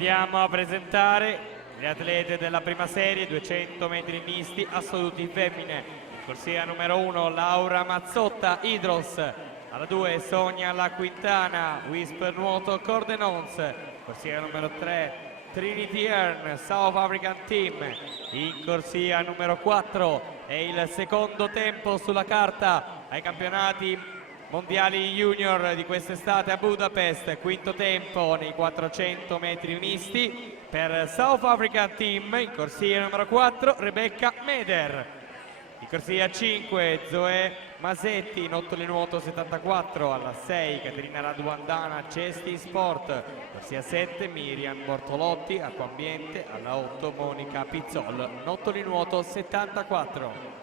Procediamo a presentare le atlete della prima serie, 200 metri misti assoluti femmine. Corsia numero 1 Laura Mazzotta, Hydros. Alla 2 Sonia La Quintana, Whisper Nuoto Cordenons. Corsia numero 3 Trinity Earn, South African Team. In corsia numero 4 è il secondo tempo sulla carta ai campionati mondiali junior di quest'estate a Budapest. Quinto tempo nei 400 metri misti per South African Team. In corsia numero 4 Rebecca Meder. In corsia 5 Zoe Masetti, Nottoli Nuoto 74. Alla 6 Caterina Raduandana, Cesti Sport. Corsia 7 Miriam Bortolotti, Acquambiente. Alla 8 Monica Pizzol, Nottoli Nuoto 74.